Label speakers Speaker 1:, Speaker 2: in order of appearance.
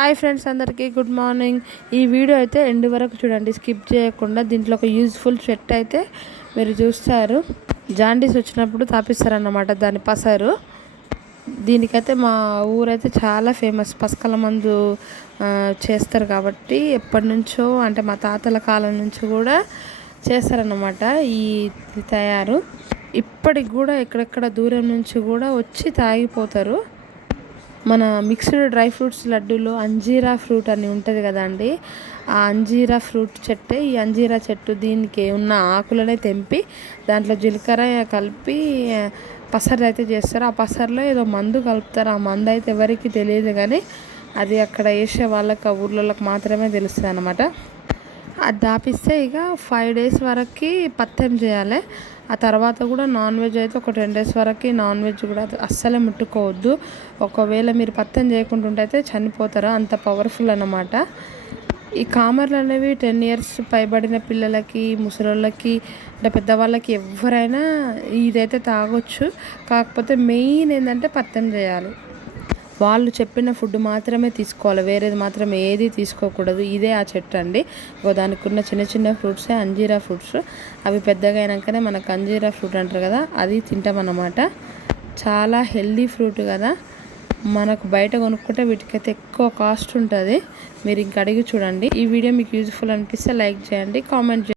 Speaker 1: Hi friends అందరికీ good morning. ఈ video అయితే ఎండ్ వరకు చూడండి స్కిప్ చేయకుండా. దీంట్లో ఒక యూజ్ఫుల్ చెట్టు అయితే మీరు చూస్తారు. జాండీస్ వచ్చినప్పుడు తాపిస్తారన్నమాట దాని పసరు. దీనికైతే మా ఊరైతే చాలా ఫేమస్. పసకల మందు చేస్తారు కాబట్టి ఎప్పటి నుంచో అంటే మా తాతల కాలం నుంచి కూడా చేస్తారన్నమాట ఈ తయారు. ఇప్పటికి కూడా ఎక్కడెక్కడ దూరం నుంచి కూడా వచ్చి తాగిపోతారు. మన మిక్స్డ్ డ్రై ఫ్రూట్స్ లడ్డూలో అంజీరా ఫ్రూట్ అని ఉంటుంది కదండి. ఆ అంజీరా ఫ్రూట్ చెట్టే ఈ అంజీరా చెట్టు దీనికి ఉన్న ఆకులనే తెంపి దాంట్లో జీలకర్ర కలిపి పసర్లు అయితే చేస్తారు. ఆ పసర్లో ఏదో మందు కలుపుతారు. ఆ మందు అయితే ఎవరికి తెలియదు కానీ అది అక్కడ వేసే వాళ్ళకి ఆ ఊర్లోకి మాత్రమే తెలుస్తుంది అనమాట అది దాపిస్తే ఇక ఫైవ్ డేస్ వరకు పత్యం చేయాలి. ఆ తర్వాత కూడా నాన్ వెజ్ అయితే ఒక టెన్ డేస్ వరకు నాన్ వెజ్ కూడా అస్సలే ముట్టుకోవద్దు. ఒకవేళ మీరు పత్యం చేయకుండా ఉంటే అయితే చనిపోతారు. అంత పవర్ఫుల్ అన్నమాట. ఈ కామర్లు అనేవి టెన్ ఇయర్స్ పైబడిన పిల్లలకి ముసలోళ్ళకి అంటే పెద్దవాళ్ళకి ఎవరైనా ఇదైతే తాగొచ్చు. కాకపోతే మెయిన్ ఏంటంటే పత్యం చేయాలి. వాళ్ళు చెప్పిన ఫుడ్ మాత్రమే తీసుకోవాలి వేరేది మాత్రం ఏది తీసుకోకూడదు. ఇదే ఆ చెట్టు అండి. దానికి ఉన్న చిన్న చిన్న ఫ్రూట్సే అంజీరా ఫ్రూట్స్. అవి పెద్దగా అయినాకనే మనకు అంజీరా ఫ్రూట్ అంటారు కదా అది తింటామన్నమాట. చాలా హెల్దీ ఫ్రూట్ కదా. మనకు బయట కొనుక్కుంటే వీటికైతే ఎక్కువ కాస్ట్ ఉంటుంది. మీరు ఇంక అడిగి చూడండి. ఈ వీడియో మీకు యూజ్ఫుల్ అనిపిస్తే లైక్ చేయండి కామెంట్ చేయండి.